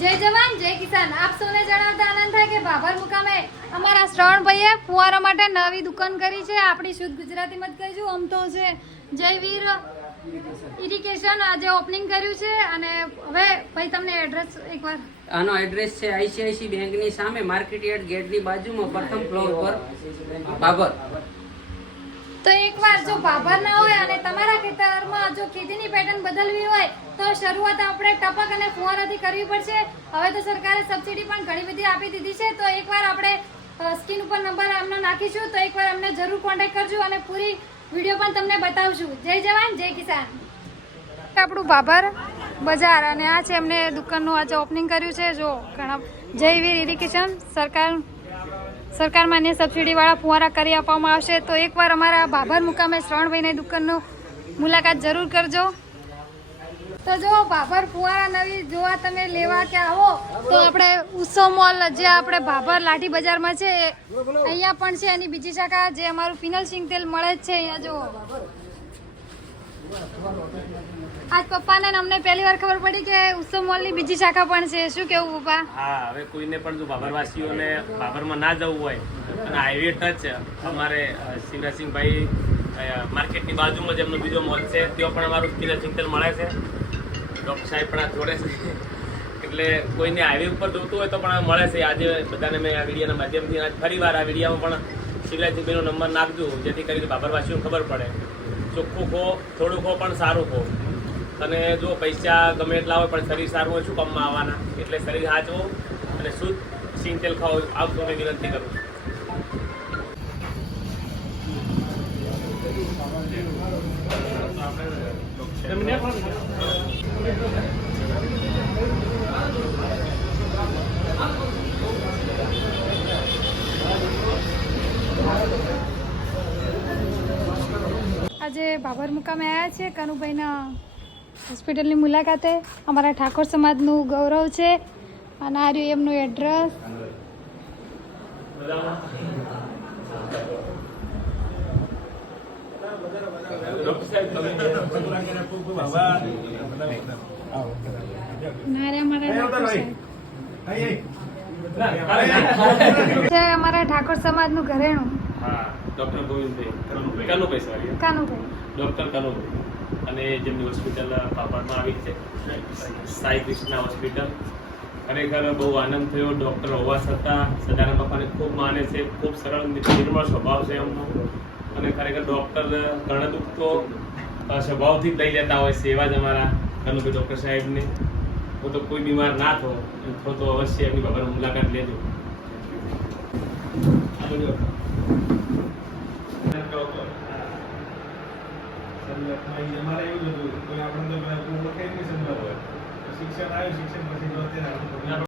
જય જવાન જય કિસાન. આપ સૌને જણાવતા આનંદ થાય કે ભાભર મુકામે અમારા શ્રવણભાઈએ ફુવારા માટે નવી દુકાન કરી છે. આપણી શુદ્ધ ગુજરાતીમાં જ કહીશું આમ તો છે જયવીર ઇરિગેશન આજે ઓપનિંગ કર્યું છે અને હવે ભાઈ તમને એડ્રેસ એકવાર. આનો એડ્રેસ છે આઈસીઆઈસી બેંકની સામે માર્કેટ યાર્ડ ગેટની બાજુમાં પ્રથમ ફ્લોર પર. બાબર તો એકવાર જો ભાભર ના હોય અને તમારા ખેતરમાં જો ખેતીની પેટર્ન બદલવી હોય, તો શરૂઆત આપણે ટપક અને ફુવારાથી કરવી પડશે. હવે તો સરકારે સબસિડી પણ ઘણી બધી આપી દીધી છે. તો એકવાર આપણે સ્ક્રીન ઉપર નંબર અમને નાખીશું. તો એકવાર અમને જરૂર કોન્ટેક્ટ કરજો અને પૂરી વીડિયો પણ તમને બતાવશું. જય જવાન, જય કિસાન. આપણું ભાભર બજાર અને આ છે એમને દુકાનનું આજે ઓપનિંગ કર્યું છે. જો ઘણા જયવીર ઇરિગેશન સરકાર સરકાર માન્ય સબસિડીવાળા ફુવારા કરી આપવામાં આવશે. તો એકવાર અમારા ભાભર મુકામે શ્રવણભાઈની દુકાનનું મુલાકાત જરૂર કરજો. તો જો ભાભર ફુવારા નવી જોવા તમે લેવા કે આવો? તો આપણે ઉત્સવ મોલ જે આપણે ભાભર લાઠી બજારમાં છે અહીંયા પણ છે એની બીજી શાખા જે અમારું ફિનલ સિંગ તેલ મળે જ છે અહીંયા જો. આજ પપ્પાને ને અમને પહેલી વાર ખબર પડી કે ઉત્સવ મોલની બીજી શાખા પણ છે. શું કેવું પપ્પા? હા હવે કોઈને પણ જો બાબરવાસીઓને બાબરમાં ના જવું હોય અને હાઈવે ટચ અમારે અ, શિવરાજસિંહભાઈ માર્કેટની બાજુમાં જ એમનો બીજો મોલ છે. ત્યાં પણ અમારું કિલર ચિંતન મળે છે. ડૉક્ટર સાહેબ પણ આ જોડે છે. એટલે કોઈને હાઈવે ઉપર જોતું હોય તો પણ મળે છે. આજે બધાને મેં આ વિડીયોના માધ્યમથી આજ ફરી વાર આ વિડીયોમાં પણ શિવરાજસિંહભાઈનો નંબર નાખજો, જેથી કરીને બાબરવાસીઓને ખબર પડે. ચોખ્ખું ખો, થોડું ખો પણ સારું ખો. અને જો પૈસા ગમે એટલા હોય પણ શરીર સારું હોય શું કામમાં આવવાના? એટલે શરીર સાચવો અને શુદ્ધ સિંગ તેલ ખાવો આપ સૌને વિનંતી કરું છું. આજે બાબર મુકામે આવ્યા છે, કનુભાઈના હોસ્પિટલની મુલાકાતે. અમારા ઠાકોર સમાજનું ગૌરવ છે. અને આ એમનું એડ્રેસ ના રે અમારા ઠાકોર સમાજનું અમારા ઘરેણું. ડોક્ટર ગોવિંદભાઈ કનુભાઈ. કાનુભાઈ ડોક્ટર કનુભાઈ. અને જેમની હોસ્પિટલ પાપડમાં આવી છે. સાઈ કૃષ્ણા હોસ્પિટલ. ખરેખર બહુ આનંદ થયો. ડૉક્ટર હોવા છતાં સદાનંદ બાપાને ખૂબ માને છે. ખૂબ સરળ નિર્મળ સ્વભાવ છે એમનો. અને ખરેખર ડૉક્ટર ઘણા દુઃખ તો સ્વભાવથી જ લઈ લેતા હોય છે એવા જ અમારા કનુભાઈ ડૉક્ટર સાહેબને. હું તો કોઈ બીમાર ના થો થો તો અવશ્ય એમની બાબાની મુલાકાત લેજો. શિક્ષણ આવ્યું, શિક્ષણ પછી